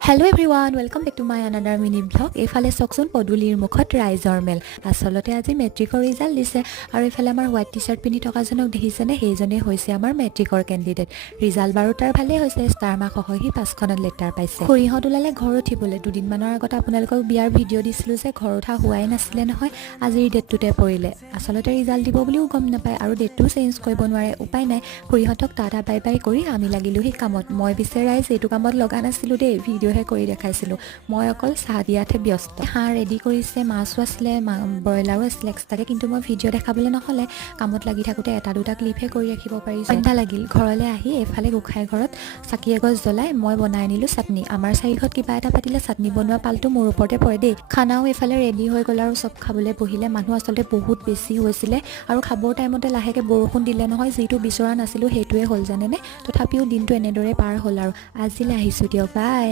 Hello everyone, welcome back to my another mini vlog. এফালে চকচোন পদুলিৰ মুখত ৰাইজৰ মেল। আসলতে আজি মেট্ৰিকৰ ৰিজাল্ট দিছে আৰু এফালে আমাৰ হোৱাইট টি-শাৰ্ট পিন্ধি থকা জনক দেখিছেনে সেইজনে হৈছে আমাৰ মেট্ৰিকৰ কেণ্ডিডেট। ৰিজাল্ট বাৰু তাৰ ভালে হৈছে, ষ্টাৰ মাৰ্ক সহি 5খনত লেটাৰ পাইছে। খুৰীহঁত ওলালে ঘৰ উঠিবলৈ। দুদিনমানৰ আগত আপোনালোকক বিয়াৰ ভিডিঅ' দিছিলোঁ যে ঘৰ উঠা হোৱাই নাছিলে নহয়, আজিৰ ডেটটোতে পৰিলে। আসলতে ৰিজাল্ট দিব বুলিও গম নাপায় আৰু ডেটটো চেঞ্জ কৰিব নোৱাৰে, উপায় নাই। খুৰীহঁতক টাটা বাই বাই কৰি আমি লাগিলোঁ সেই কামত। মই পিছে ৰাইজ এইটো কামত লগা নাছিলোঁ দেই, ভিডিঅ'হে কৰি দেখাইছিলোঁ। মই অকল চাহ দিয়াতহে ব্যস্ত। হাঁহ ৰেডি কৰিছে, মাছো আছিলে, ব্ৰইলাৰো আছিলে এক্সট্ৰাকৈ, কিন্তু মই ভিডিঅ' দেখাবলৈ নহ'লে কামত লাগি থাকোঁতে এটা দুটা ক্লিপহে কৰি ৰাখিব পাৰিছোঁ। চিন্তা লাগিল। ঘৰলৈ আহি এইফালে গোঁসাই ঘৰত চাকি এগছ জ্বলাই মই বনাই আনিলোঁ চাটনি। আমাৰ চাৰিঘৰত কিবা এটা পাতিলে চাটনি বনোৱা পালটো মোৰ ওপৰতে পৰে দেই। খানাও এইফালে ৰেডি হৈ গ'ল আৰু চব খাবলৈ বহিলে। মানুহ আচলতে বহুত বেছি হৈছিলে আৰু খাবৰ টাইমতে লাহেকৈ বৰষুণ দিলে নহয়, যিটো বিচৰা নাছিলোঁ সেইটোৱে হ'ল জানেনে। তথাপিও দিনটো এনেদৰে পাৰ হ'ল আৰু আজিলৈ আহিছোঁ দিয়ক, বাই।